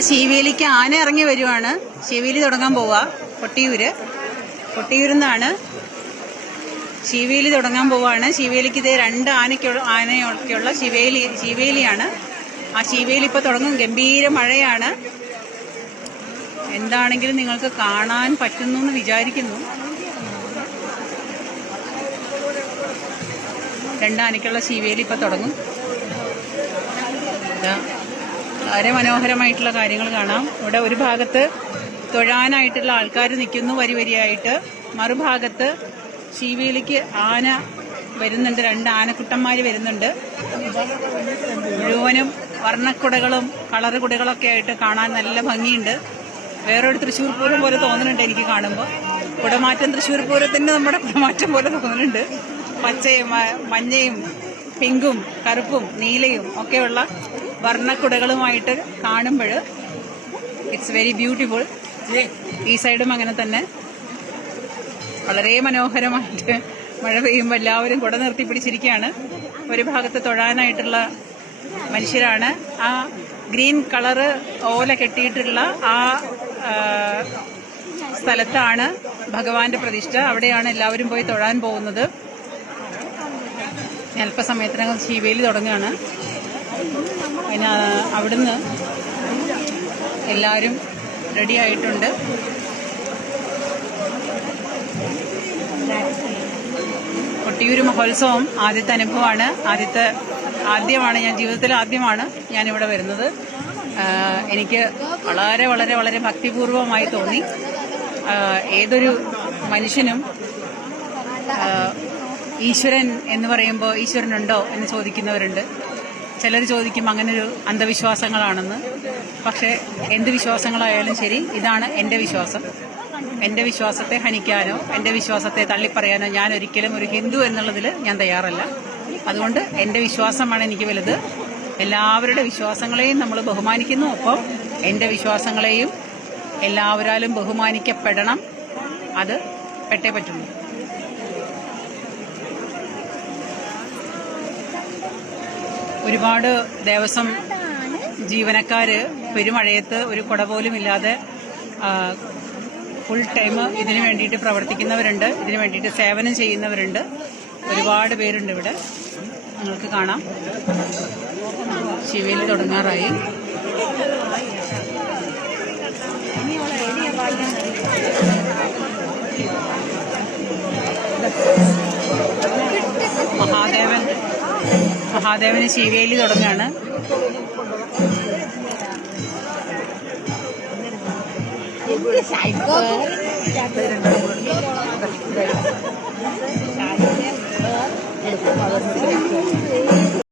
ശീവേലിക്ക് ആന ഇറങ്ങി വരുവാണ്. ശീവേലി തുടങ്ങാൻ പോവാ. കൊട്ടിയൂര്. കൊട്ടിയൂരിൽ നിന്നാണ് ശീവേലി തുടങ്ങാൻ പോവാണ്. ശീവേലിക്ക് ഇതേ രണ്ട് ആനയ്ക്കുള്ള ആനയൊക്കെയുള്ള ശിവേലി ശിവേലിയാണ്. ആ ശിവേലി ഇപ്പൊ തുടങ്ങും. ഗംഭീര മഴയാണ്. എന്താണെങ്കിലും നിങ്ങൾക്ക് കാണാൻ പറ്റുന്നു എന്ന് വിചാരിക്കുന്നു. രണ്ടാനയ്ക്കുള്ള ശിവേലി ഇപ്പം തുടങ്ങും. വളരെ മനോഹരമായിട്ടുള്ള കാര്യങ്ങൾ കാണാം. ഇവിടെ ഒരു ഭാഗത്ത് തൊഴാനായിട്ടുള്ള ആൾക്കാർ നിൽക്കുന്നു വരി വരിയായിട്ട്. മറുഭാഗത്ത് ശീവേലിക്ക് ആന വരുന്നുണ്ട് രണ്ട് ആനക്കുട്ടന്മാർ വരുന്നുണ്ട്. മുഴുവനും വർണക്കുടകളും കളറ് കുടകളൊക്കെ ആയിട്ട് കാണാൻ നല്ല ഭംഗിയുണ്ട്. വേറൊരു തൃശ്ശൂർ പൂരം പോലെ തോന്നുന്നുണ്ട് എനിക്ക് കാണുമ്പോൾ കുടമാറ്റം തൃശ്ശൂർ പൂരത്തിന് നമ്മുടെ കുടമാറ്റം പോലെ തോന്നുന്നുണ്ട്. പച്ചയും മഞ്ഞയും പിങ്കും കറുപ്പും നീലയും ഒക്കെയുള്ള വർണക്കുടകളുമായിട്ട് കാണുമ്പോൾ ഇറ്റ്സ് വെരി ബ്യൂട്ടിഫുൾ ഈ സൈഡും അങ്ങനെ തന്നെ. വളരെ മനോഹരമായിട്ട് മഴ പെയ്യുമ്പോൾ എല്ലാവരും കുട നിർത്തി പിടിച്ചിരിക്കുകയാണ്. ഒരു ഭാഗത്ത് തൊഴാനായിട്ടുള്ള മനുഷ്യരാണ്. ആ ഗ്രീൻ കളറ് ഓല കെട്ടിയിട്ടുള്ള ആ ആ, സ്ഥലത്താണ് ഭഗവാന്റെ പ്രതിഷ്ഠ. അവിടെയാണ് എല്ലാവരും പോയി തൊഴാൻ പോകുന്നത്. അല്പസമയത്തിനകം ശിവയിൽ തുടങ്ങുകയാണ്. അതിന് അവിടുന്ന് എല്ലാവരും റെഡി ആയിട്ടുണ്ട്. കൊട്ടിയൂർ മഹോത്സവം ആദ്യത്തെ അനുഭവമാണ്. ആദ്യത്തെ ആദ്യമാണ് ഞാൻ ജീവിതത്തിൽ ആദ്യമാണ് ഞാനിവിടെ വരുന്നത്. എനിക്ക് വളരെ വളരെ വളരെ ഭക്തിപൂർവമായി തോന്നി. ഏതൊരു മനുഷ്യനും ഈശ്വരൻ എന്ന് പറയുമ്പോൾ ഈശ്വരനുണ്ടോ എന്ന് ചോദിക്കുന്നവരുണ്ട്. ചിലർ ചോദിക്കും അങ്ങനെ ഒരു അന്ധവിശ്വാസങ്ങളാണെന്ന്. പക്ഷേ എന്ത് വിശ്വാസങ്ങളായാലും ശരി ഇതാണ് എന്റെ വിശ്വാസം. എന്റെ വിശ്വാസത്തെ ഹനിക്കാനോ എന്റെ വിശ്വാസത്തെ തള്ളിപ്പറയാനോ ഞാൻ ഒരിക്കലും ഒരു ഹിന്ദു എന്നുള്ളതിൽ ഞാൻ തയ്യാറല്ല. അതുകൊണ്ട് എന്റെ വിശ്വാസമാണ് എനിക്ക് വലുത്. എല്ലാവരുടെ വിശ്വാസങ്ങളെയും നമ്മൾ ബഹുമാനിക്കുന്നു. ഒപ്പം എന്റെ വിശ്വാസങ്ങളെയും എല്ലാവരാലും ബഹുമാനിക്കപ്പെടണം. അത് പെട്ടേ പറ്റുള്ളൂ. ഒരുപാട് ദേവസ്വം ജീവനക്കാര് പെരുമഴയത്ത് ഒരു കുട പോലും ഇല്ലാതെ ഫുൾ ടൈം ഇതിനു വേണ്ടിയിട്ട് പ്രവർത്തിക്കുന്നവരുണ്ട്. ഇതിനു വേണ്ടിയിട്ട് സേവനം ചെയ്യുന്നവരുണ്ട്. ഒരുപാട് പേരുണ്ട് ഇവിടെ. നിങ്ങൾക്ക് കാണാം. ശിവയിൽ തുടങ്ങാറായി. മഹാദേവൻ മഹാദേവന് ശിവേലി തുടങ്ങാണ്.